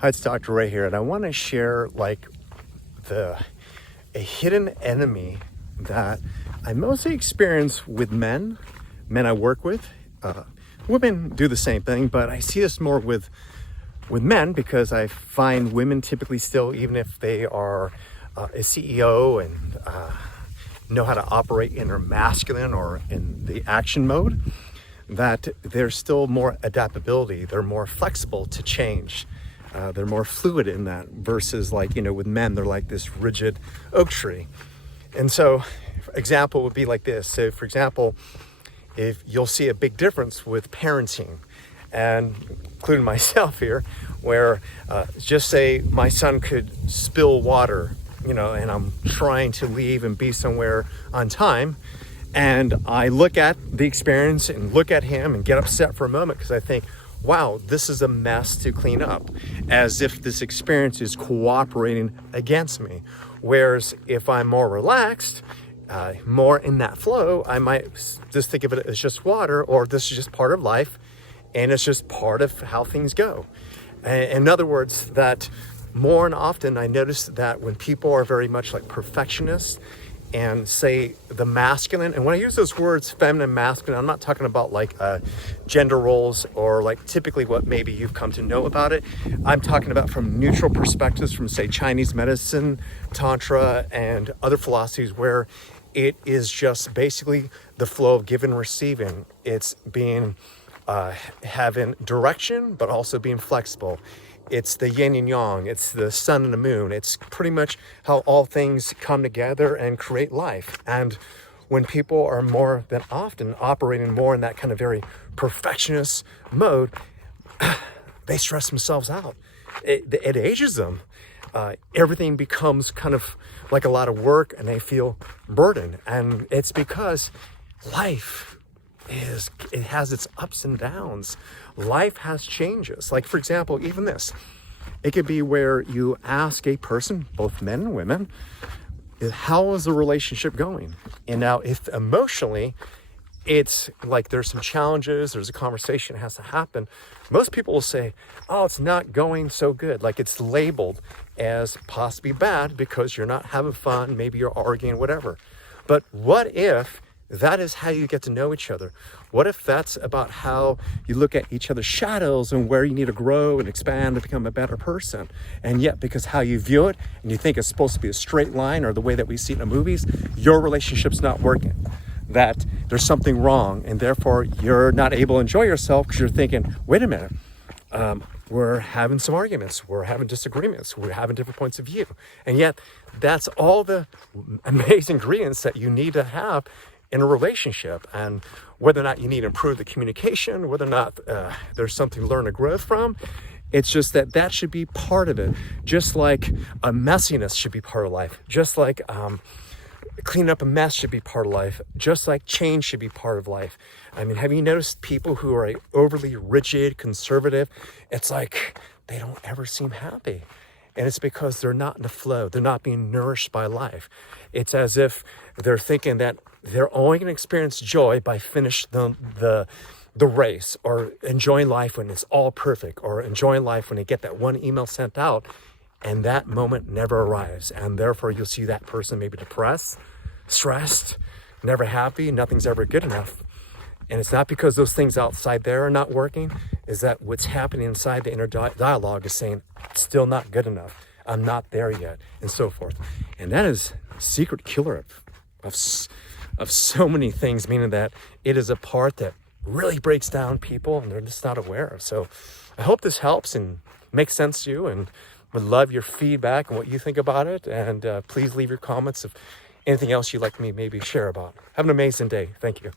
Hi, it's Dr. Ray here, and I want to share a hidden enemy that I mostly experience with men I work with. Women do the same thing, but I see this more with men because I find women typically still, even if they are a CEO and know how to operate in their masculine or in the action mode, that there's still more adaptability. They're more flexible to change. They're more fluid in that versus with men, they're like this rigid oak tree. And so example would be like this. So for example, if you'll see a big difference with parenting, and including myself here, where just say my son could spill water, and I'm trying to leave and be somewhere on time. And I look at the experience and look at him and get upset for a moment because I think, wow, this is a mess to clean up, as if this experience is cooperating against me. Whereas if I'm more relaxed, more in that flow, I might just think of it as just water, or this is just part of life and it's just part of how things go. In other words, that more and often I notice that when people are very much like perfectionists and say the masculine, and when I use those words, feminine, masculine, I'm not talking about gender roles or typically what maybe you've come to know about it. I'm talking about from neutral perspectives from say Chinese medicine, Tantra, and other philosophies where it is just basically the flow of giving and receiving. It's being, having direction, but also being flexible. It's the yin and yang, it's the sun and the moon. It's pretty much how all things come together and create life. And when people are more than often operating more in that kind of very perfectionist mode, they stress themselves out. It ages them. Everything becomes kind of like a lot of work and they feel burdened. And it's because life it has its ups and downs. Life has changes. Like for example, even this, it could be where you ask a person, both men and women, how is the relationship going? And now if emotionally it's like there's some challenges, there's a conversation that has to happen, most people will say, oh, it's not going so good. Like it's labeled as possibly bad because you're not having fun, maybe you're arguing, whatever. But what if that is how you get to know each other? What if that's about how you look at each other's shadows and where you need to grow and expand to become a better person? And yet, because how you view it and you think it's supposed to be a straight line or the way that we see it in the movies, your relationship's not working. That there's something wrong and therefore you're not able to enjoy yourself because you're thinking, wait a minute, we're having some arguments, we're having disagreements, we're having different points of view. And yet, that's all the amazing ingredients that you need to have in a relationship. And whether or not you need to improve the communication, whether or not there's something to learn or grow from, it's just that should be part of it. Just like a messiness should be part of life. Just like cleaning up a mess should be part of life. Just like change should be part of life. I mean, have you noticed people who are overly rigid, conservative? It's like they don't ever seem happy. And it's because they're not in the flow. They're not being nourished by life. It's as if they're thinking that they're only going to experience joy by finish the race, or enjoying life when it's all perfect, or enjoying life when they get that one email sent out and that moment never arrives. And therefore you'll see that person maybe depressed, stressed, never happy, nothing's ever good enough. And it's not because those things outside there are not working, is that what's happening inside the inner dialogue is saying, it's still not good enough. I'm not there yet, and so forth. And that is a secret killer of so many things, meaning that it is a part that really breaks down people and they're just not aware of. So I hope this helps and makes sense to you, and would love your feedback and what you think about it. And please leave your comments of anything else you'd like me maybe share about. Have an amazing day. Thank you.